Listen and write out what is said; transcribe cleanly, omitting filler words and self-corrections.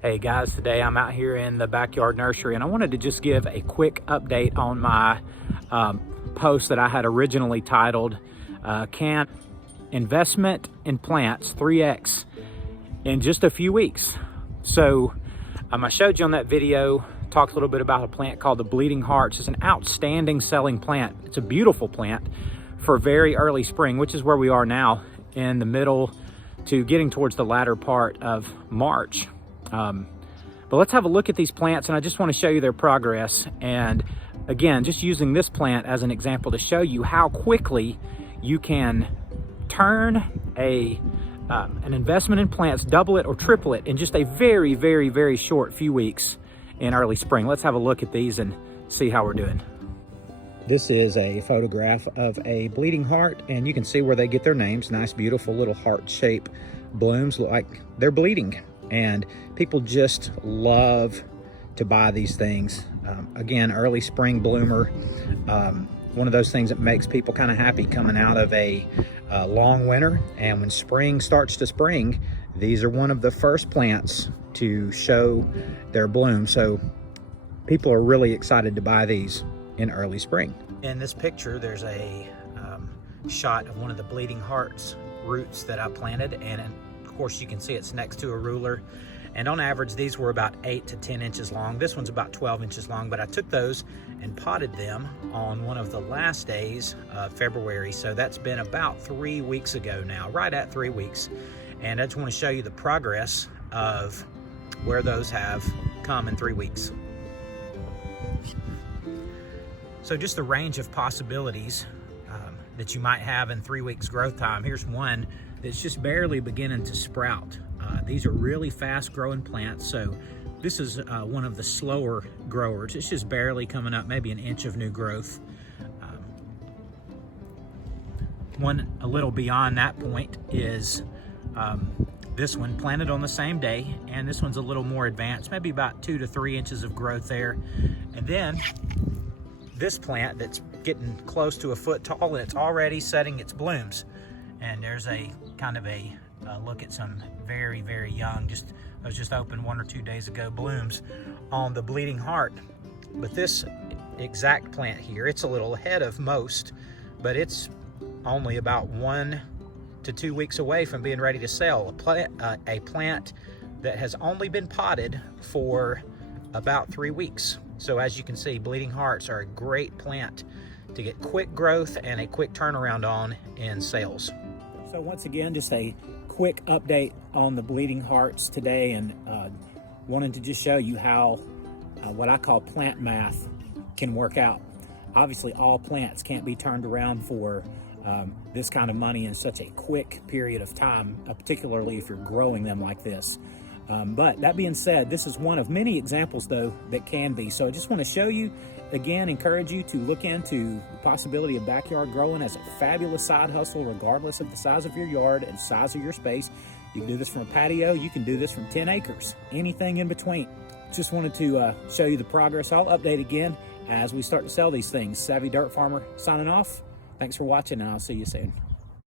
Hey guys, today I'm out here in the backyard nursery and I wanted to just give a quick update on my post that I had originally titled Can Investment in Plants 3X in just a few weeks. So I showed you on that video, talked a little bit about a plant called the Bleeding Hearts. It's an outstanding selling plant. It's a beautiful plant for very early spring, which is where we are now in the middle to getting towards the latter part of March. But let's have a look at these plants, and I just want to show you their progress. And again, just using this plant as an example to show you how quickly you can turn an investment in plants, double it or triple it in just a very, very, very short few weeks in early spring. Let's have a look at these and see how we're doing. This is a photograph of a bleeding heart, and you can see where they get their names. Nice, beautiful little heart-shaped blooms, look like they're bleeding. And people just love to buy these things. Again, early spring bloomer. One of those things that makes people kind of happy coming out of a long winter. And when spring starts to spring, these are one of the first plants to show their bloom. So people are really excited to buy these in early spring. In this picture, there's a shot of one of the Bleeding Hearts roots that I planted, and of course you can see it's next to a ruler, and on average these were about 8 to 10 inches long. This one's about 12 inches long, but I took those and potted them on one of the last days of February, so that's been about 3 weeks ago now, right at 3 weeks. And I just want to show you the progress of where those have come in 3 weeks. So just the range of possibilities that you might have in 3 weeks growth time. Here's one that's just barely beginning to sprout. These are really fast growing plants, so this is one of the slower growers. It's just barely coming up, maybe an inch of new growth. One a little beyond that point is this one, planted on the same day, and this one's a little more advanced, maybe about 2 to 3 inches of growth there. And then this plant that's getting close to a foot tall, and it's already setting its blooms. And there's a kind of a look at some very, very young, those just opened 1 or 2 days ago, blooms on the Bleeding Heart. But this exact plant here, it's a little ahead of most, but it's only about 1 to 2 weeks away from being ready to sell. A plant that has only been potted for about 3 weeks. So as you can see, Bleeding Hearts are a great plant to get quick growth and a quick turnaround on in sales. So once again, just a quick update on the Bleeding Hearts today, and wanted to just show you how what I call plant math can work out. Obviously, all plants can't be turned around for this kind of money in such a quick period of time, particularly if you're growing them like this. But that being said, this is one of many examples though that can be. So I just want to show you, again, encourage you to look into the possibility of backyard growing as a fabulous side hustle, regardless of the size of your yard and size of your space. You can do this from a patio, you can do this from 10 acres, anything in between. Just wanted to show you the progress. I'll update again as we start to sell these things. Savvy Dirt Farmer signing off. Thanks for watching, and I'll see you soon.